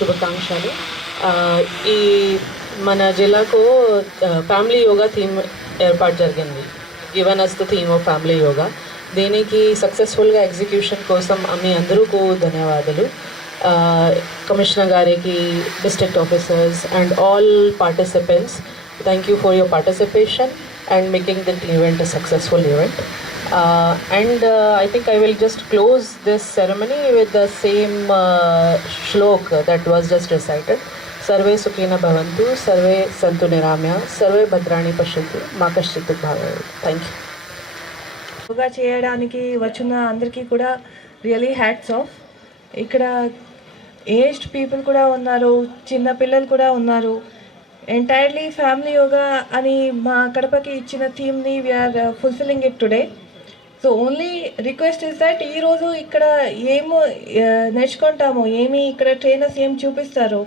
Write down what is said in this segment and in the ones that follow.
శుభాకాంక్షలు. ఈ మన జిల్లాకు ఫ్యామిలీ యోగా థీమ్ ఏర్పాటు జరిగింది. Given us the theme of family yoga. దీనికి సక్సెస్ఫుల్గా ఎగ్జిక్యూషన్ కోసం మీ అందరికీ ధన్యవాదాలు. కమిషనర్ గారికి, district officers and all participants, thank you for your participation and making the event a successful event. I think I will just close this ceremony with the same shlok that was just recited. Sarve Sukhina Bhavantu, Sarve Santu Niramya, Sarve Bhadrani Pashyantu, Ma Kaschit Bhavayavu. Thank you. Yoga చేయడానికి వచ్చిన అందరికీ కూడా really hats off. ఇక్కడ aged people కూడా ఉన్నారు, చిన్న పిల్లలు కూడా ఉన్నారు. ఎంటైర్లీ ఫ్యామిలీ యోగా అని మా కడపకి ఇచ్చిన థీమ్ని we are fulfilling it today. So only request is that ఈరోజు ఇక్కడ ఏమో నేర్చుకుంటామో, ఏమి ఇక్కడ ట్రైనర్స్ ఏం చూపిస్తారో,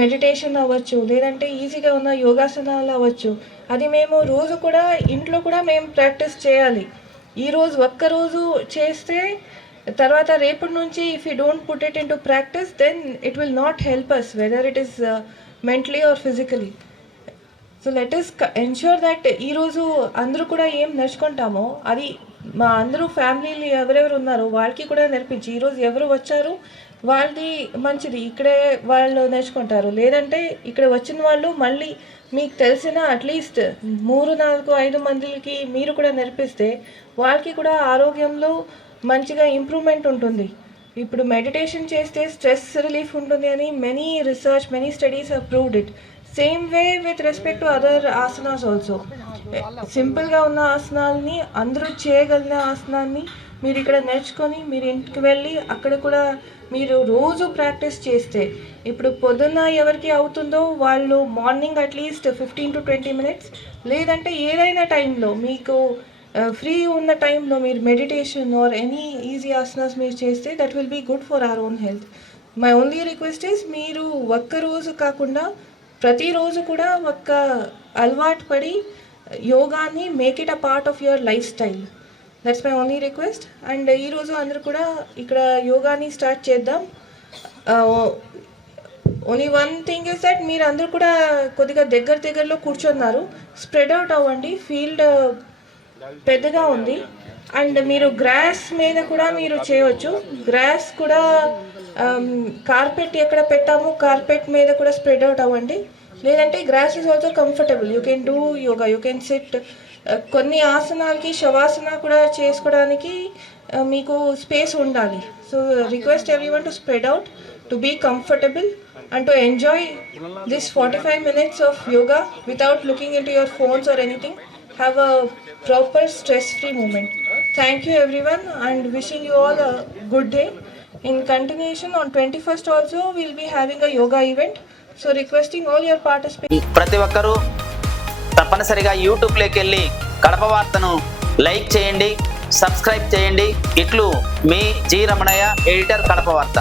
మెడిటేషన్ అవ్వచ్చు, లేదంటే ఈజీగా ఉన్న యోగాసనాలు అవ్వచ్చు, అది మేము రోజు కూడా ఇంట్లో కూడా మేము ప్రాక్టీస్ చేయాలి. ఈరోజు ఒక్కరోజు చేస్తే తర్వాత రేపటి నుంచి if you don't put it into practice then it will not help us whether it is mentally or physically. So let us ensure that ఈ రోజు అందరూ కూడా ఏం నేర్చుకుంటామో అది మా అందరూ ఫ్యామిలీలు ఎవరెవరు ఉన్నారో వాళ్ళకి కూడా నేర్పించి, ఈరోజు ఎవరు వచ్చారు వాళ్ళది మంచిది ఇక్కడే వాళ్ళు నేర్చుకుంటారు. లేదంటే ఇక్కడ వచ్చిన వాళ్ళు మళ్ళీ మీకు తెలిసిన అట్లీస్ట్ 3, 4, 5 మందికి మీరు కూడా నేర్పిస్తే వాళ్ళకి కూడా ఆరోగ్యంలో మంచిగా ఇంప్రూవ్మెంట్ ఉంటుంది. ఇప్పుడు మెడిటేషన్ చేస్తే స్ట్రెస్ రిలీఫ్ ఉంటుంది అని many research, many studies have proved it. Same way with respect to other asanas also. సింపుల్గా ఉన్న ఆసనాల్ని, అందరూ చేయగలిగిన ఆసనాన్ని మీరు ఇక్కడ నేర్చుకొని మీరు ఇంటికి వెళ్ళి అక్కడ కూడా మీరు రోజు ప్రాక్టీస్ చేస్తే, ఇప్పుడు పొద్దున్న ఎవరికి అవుతుందో వాళ్ళు మార్నింగ్ అట్లీస్ట్ 15 to 20 minutes, లేదంటే ఏదైనా టైంలో మీకు ఫ్రీ ఉన్న టైంలో మీరు meditation or any easy asanas మీరు చేస్తే that will be good for our own health. My only request is మీరు ఒక్కరోజు కాకుండా ప్రతిరోజు కూడా ఒక్క అలవాటు పడి యోగాని make it a part of your lifestyle. That's my only request. And ఈరోజు అందరూ కూడా ఇక్కడ యోగాని స్టార్ట్ చేద్దాం. Only one thing is that మీరు అందరూ కూడా కొద్దిగా దగ్గరలో కూర్చున్నారు, స్ప్రెడ్ అవుట్ అవ్వండి. ఫీల్డ్ పెద్దగా ఉంది అండ్ మీరు గ్రాస్ మీద కూడా మీరు చేయవచ్చు. గ్రాస్ కూడా కార్పెట్ ఎక్కడ పెట్టాము కార్పెట్ మీద కూడా స్ప్రెడ్ అవుట్ అవ్వండి. లేదంటే grass is also comfortable, you can do yoga, you can sit. కొన్ని ఆసనాలకి శవాసన కూడా చేసుకోవడానికి మీకు స్పేస్ ఉండాలి. So request everyone to spread out, to be comfortable and to enjoy this 45 minutes of yoga without looking into your phones or anything. Have a proper stress-free moment. Thank you everyone and wishing you all a good day. In continuation on 21st also we'll be having a yoga event. So requesting all your participants. ప్రతి ఒక్కరూ తప్పనిసరిగా YouTube లోకి వెళ్ళి కడప వార్తను like చేయండి, subscribe చేయండి. ఇట్లు మీ G Ramanaiah, editor, Kadapa వార్త.